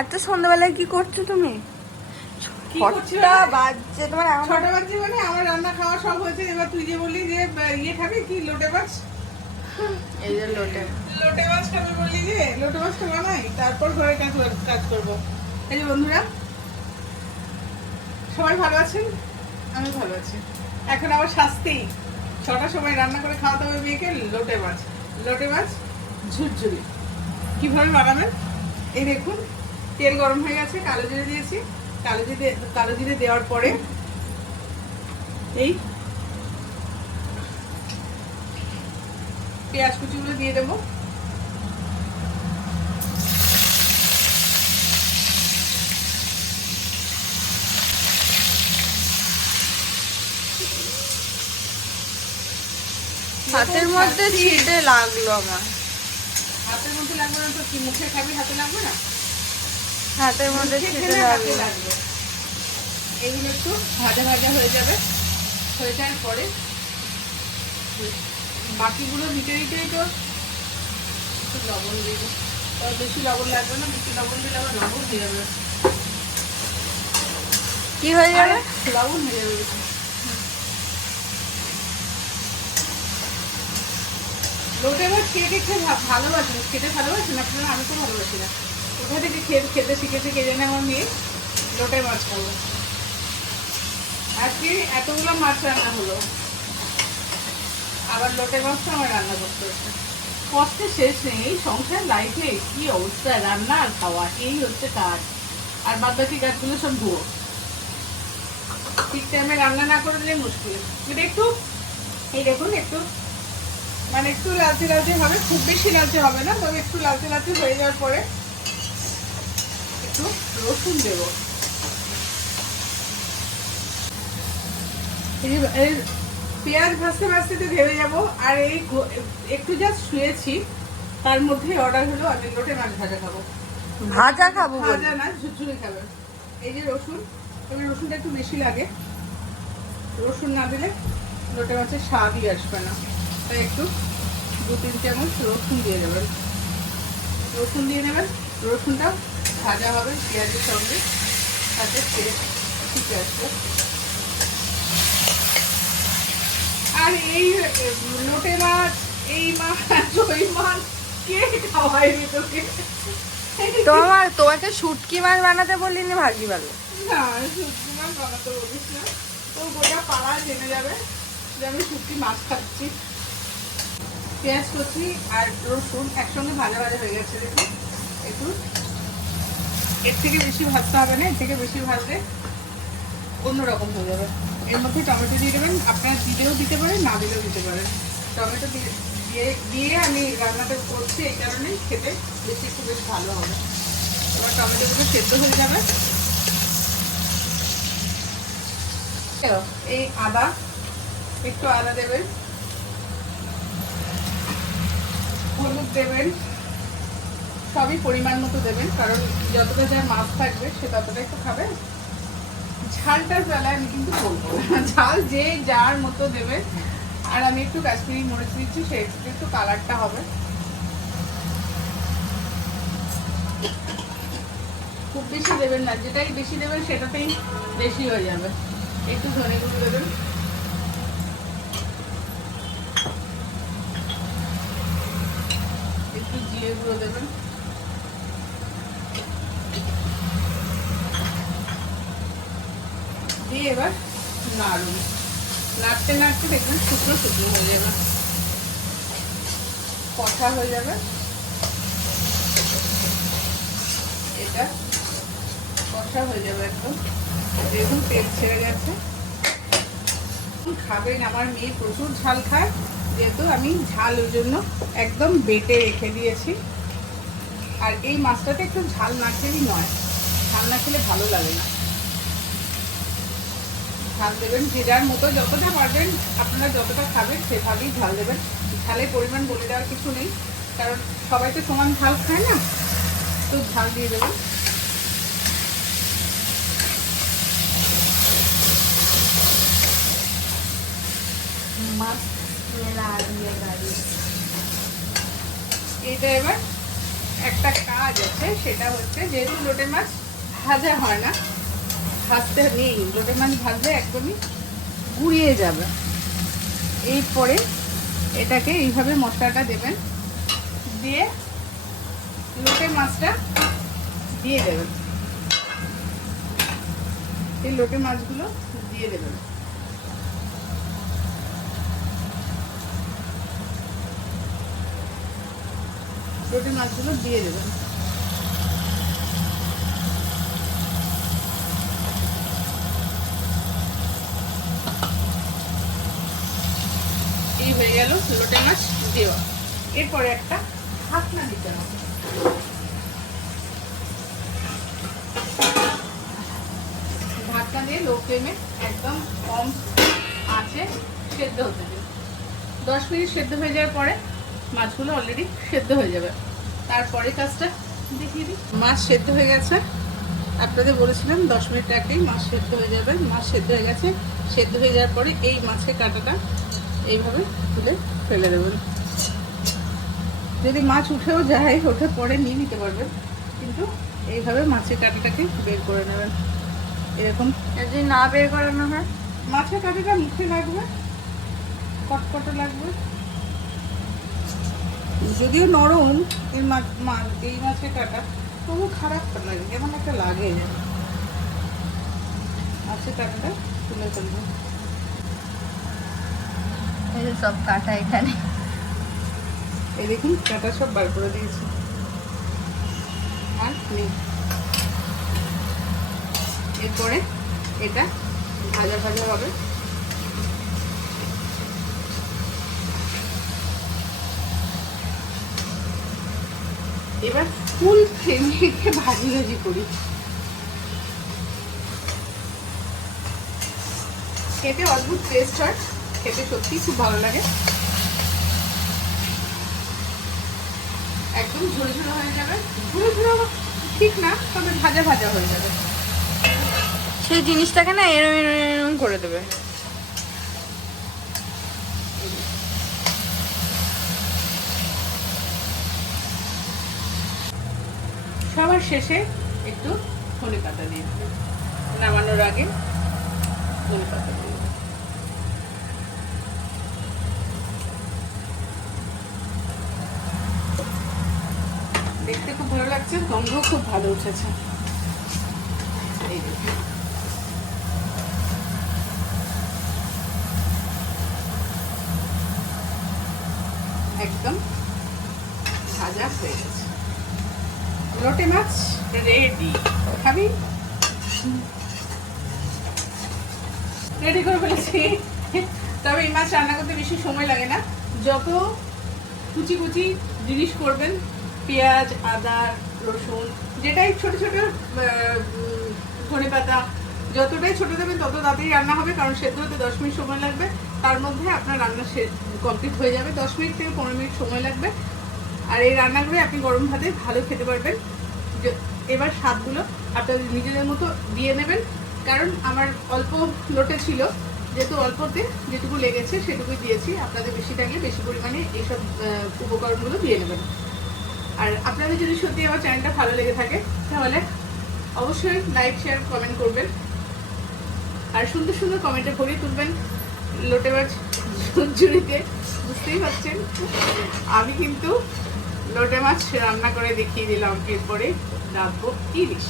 এত সন্ধ্যাবেলায় কি করছো তুমি? কি করছি ছটা বাজছে তোমার এখন? 6টা বাজছে মানে আমার রান্না খাওয়া সব হয়েছে। এবার তুই যে বললি যে ইয়ে খাবি কি লোটে মাছ, এই যে লোটে লোটে মাছ খাবি বললি যে লোটে মাছটা বানাই, তারপর ঘরে কাজ করবো। এই যে বন্ধুরা সবাই ভালো আছেন, আমি ভালো আছি। এখন আবার শাস্তি, 6টার সময় রান্না করে খাওয়াতে হবে মেয়েকে লোটে মাছ। লোটে মাছ ঝুরঝুরি কিভাবে বানাবেন এই দেখুন। তেল গরম হয়ে গেছে, কালো জিরে দিয়েছি। কালো জিরে দেওয়ার পরে এই পেঁয়াজ কুচিগুলো দিয়ে দেবো। হাতের মধ্যে ছিটে লাগলো আমার। হাতের মধ্যে লাগবে না তো কি মুখে খাবি, হাতে লাগবে না? হাতের মধ্যে মুখে ছিটে খেলে হাতে লাগলো। লাগবে। এগুলো একটু ভাজা ভাজা হয়ে যাবে। হয়ে যাওয়ার পরে বাকিগুলো দিতে দিতেই তো একটু লবণ দিব। তবে বেশি লবণ লাগবে না, বেশি লবণ দিলে আবার লবণ হয়ে যাবে। কি হয়ে যাবে? লবণ হয়ে যাবে বেশি। লোটে মাছ কে কে খেয়ে ভালোবাসেন, খেতে ভালোবাসেন আপনারা? আমি তো ভালোবাসি না। কোথা থেকে খেতে শিখেছে কে জানে আমার মেয়ে। লোটে মাছ খাবো আজকে, এতগুলো মাছ রান্না হলো, আবার লোটে মাছটা আমার রান্না করতে হচ্ছে। কষ্টের শেষ নেই এই সংসার লাইফে, কি অবস্থা, রান্না আর খাওয়া এই হচ্ছে কাজ, আর বাদ বাকি কাজগুলো সব ভুয়ো। ঠিক টাইমে রান্না না করে দিলে মুশকিল। এটা একটু এই দেখুন, একটু মানে একটু লালচে লালচে হবে, খুব বেশি লালচে হবে না, তবে একটু লালচে লালচে হয়ে যাওয়ার পরে একটু রসুন দেবো। এই পেঁয়াজ ভাজতে ভাজতে তো ভেবে যাবো। আর এই একটু জাস্ট শুয়েছি, তার মধ্যে অর্ডার হলো আমি লোটে মাছ ভাজা খাবো। ভাজা খাবো বলে? ভাজা না, ঝুরঝুরি খাবে। এই যে রসুন, তবে রসুনটা একটু বেশি লাগে। রসুন না দিলে লোটে মাছের স্বাদই আসবে না, তাই একটু 2-3 চামচ রসুন দিয়ে দেবেন। রসুন দিয়ে নেবেন, রসুনটা ভাজা হবে পেঁয়াজের সঙ্গে, তাতে ঠিক আসবে। আর এই লোটে মাছ, এই মাছ, ওই মাছ কে খাওয়ায় তোকে? তোমাকে শুটকি মাছ বানাতে বলিনি? ভাজি ভালো না, শুটকি মাছ বানাতে বলিস না, তো গোটা পাড়া জেনে যাবে যে আমি শুটকি মাছ খাচ্ছি। পেঁয়াজ কুচি আর রসুন একসঙ্গে ভাজা ভাজা হয়ে গেছে দেখুন। একটু এর থেকে বেশি ভাজতে হবে না, এর থেকে বেশি ভাজলে অন্যরকম হয়ে যাবে। এর মধ্যে টমেটো দিয়ে দেবেন, আপনারা দিলেও দিতে পারেন, না দিলেও দিতে পারেন। টমেটো দিয়ে আমি রান্নাটা করছি এই কারণে খেতে একটু বেশ ভালো হবে। এবার টমেটোগুলো সেদ্ধ হয়ে যাবে। এই আদা, একটু আদা দেবেন, হলুদ দেবেন, সবই পরিমাণ মতো দেবেন, কারণ যতটা যা মাছ থাকবে সে ততটা একটু খাবে। ঝালটার বেলায় আমি কিন্তু বলবো না, ঝাল যে যার মতো দেবে। আর আমি একটু কাশ্মীরি মরিচ দিচ্ছি, সে একটু কালারটা হবে। খুব বেশি দেবেন না, যেটাই বেশি দেবেন সেটাতেই বেশি হয়ে যাবে। একটু ধনে গুঁড়ো দেবেন, একটু জিরে গুঁড়ো দেবেন, দিয়ে এবার নাড়ুন। নাড়তে নাড়তে দেখবেন শুকনো শুকনো হয়ে যাবে, কষা হয়ে যাবে। এটা কষা হয়ে যাবে একদম, দেখুন তেল ছেড়ে গেছে। খাবেন, আমার মেয়ে প্রচুর ঝাল খায়, যেহেতু আমি ঝাল ওই জন্য একদম বেটে রেখে দিয়েছি। আর এই মাছটাতে একটু ঝাল না খেলেই নয়, ঝাল না খেলে ভালো লাগে না। ঝাল দেবেন যে যার মতো, যতটা পারবেন আপনারা যতটা খাবেন সেভাবেই ঝাল দেবেন। ঝালের পরিমাণ বলে দেওয়ার কিছু নেই, কারণ সবাই তো সমান ঝাল খায় না, তো ঝাল দিয়ে দেবেন। मस्त स्मेल आ रही है गाड़ी। এটা এবার একটা কাজ আছে, সেটা হচ্ছে যেহেতু লোটে মাছ ভাজা হয় না, ভাজতে নেই, লোটে মাছ ভাজলে একদমই গুঁড়িয়ে যাবে। এরপরে এটাকে এইভাবে মশলাটা দেবেন, দিয়ে লোটে মাছটা দিয়ে দেবেন, এই লোটে মাছগুলো দিয়ে দেবেন। লোটে মাছগুলো দিয়ে দেবেন। এই হয়ে গেল লোটে মাছ দেওয়া। এরপরে একটা ঢাকনা দিতে হবে। ঢাকনা দিয়ে লো ফ্লেমে একদম কম আঁচে সেদ্ধ হতে দিন। 10 মিনিট সেদ্ধ হয়ে যাওয়ার পরে মাছগুলো অলরেডি সেদ্ধ হয়ে যাবে। তারপরে কাজটা দেখিয়ে দিই। মাছ সেদ্ধ হয়ে গেছে, আপনাদের বলেছিলাম 10 মিনিট আগেই মাছ সেদ্ধ হয়ে যাবে। মাছ সেদ্ধ হয়ে গেছে। সেদ্ধ হয়ে যাওয়ার পরে এই মাছের কাঁটাটা এইভাবে তুলে ফেলে দেবেন। যদি মাছ উঠেও যায়, ওঠে পরে নিয়ে নিতে পারবেন, কিন্তু এইভাবে মাছের কাঁটাটাকে বের করে নেবেন। এরকম যদি না বের করানো হয়, মাছের কাঁটাটা মুখে লাগবে, কটকটে লাগবে। যদিও নরম এই মাছের কাঁটা, তবু খারাপ লাগে, কেমন একটা লাগে। মাছের কাঁটাটা তুলে ফেলবো। এই যে সব কাটা এখানে, এই দেখুন কাঁটা সব বার করে দিয়েছি, আর নেই। এরপরে এটা ভাজা ভাজা হবে। এবার ফুল ফ্লেমে রেখে ভাজি ভাজি করি। খেতে অদ্ভুত টেস্ট হয়, খেতে সত্যি খুব ভালো লাগে। একদম ঝুড়ো ঝুড়ো হয়ে যাবে, ঝুড়ো ঝুড়ো ঠিক না, তবে ভাজা ভাজা হয়ে যাবে। সেই জিনিসটাকে না এরম এরম এরম করে দেবে। সবার শেষে একটু ধনে পাতা দিয়ে দেবেন, নামানোর আগে ধনে পাতা দিয়ে দেবেন। দেখতে খুব ভালো লাগছে, গন্ধ খুব ভালো উঠেছে। এই দেখুন, একদম ভাজা হয়ে গেছে। লোটে মাছ রেডি। খাবি? রেডি করে ফেলেছি। তবে এই মাছ রান্না করতে বেশি সময় লাগে না। যত কুচি কুচি জিনিস করবেন, পেঁয়াজ, আদা, রসুন, যেটাই ছোট ছোট, ধনে পাতা, যতটাই ছোট দেবেন তত তাড়াতাড়ি রান্না হবে, কারণ সেদ্ধ হতে 10 মিনিট সময় লাগবে। তার মধ্যে আপনার রান্না কমপ্লিট হয়ে যাবে। 10 মিনিট থেকে 15 মিনিট সময় লাগবে। আর এই রান্নাগুলো আপনি গরম ভাতে ভালো খেতে পারবেন। এবার স্বাদগুলো আপনাদের নিজেদের মতো দিয়ে নেবেন, কারণ আমার অল্প লোটে ছিল, যেহেতু অল্পতে যেটুকু লেগেছে সেটুকুই দিয়েছি। আপনাদের বেশি থাকলে বেশি পরিমাণে এইসব উপকরণগুলো দিয়ে নেবেন। আর আপনাদের যদি সত্যি আমার চ্যানেলটা ভালো লেগে থাকে, তাহলে অবশ্যই লাইক, শেয়ার, কমেন্ট করবেন। আর সুন্দর সুন্দর কমেন্টে ভরিয়ে তুলবেন লোটে মাছ ঝুড়িতে। বুঝতেই পারছেন, আমি কিন্তু লোটে মাছ রান্না করে দেখিয়ে দিলাম। এরপরে রাখবো ইলিশ।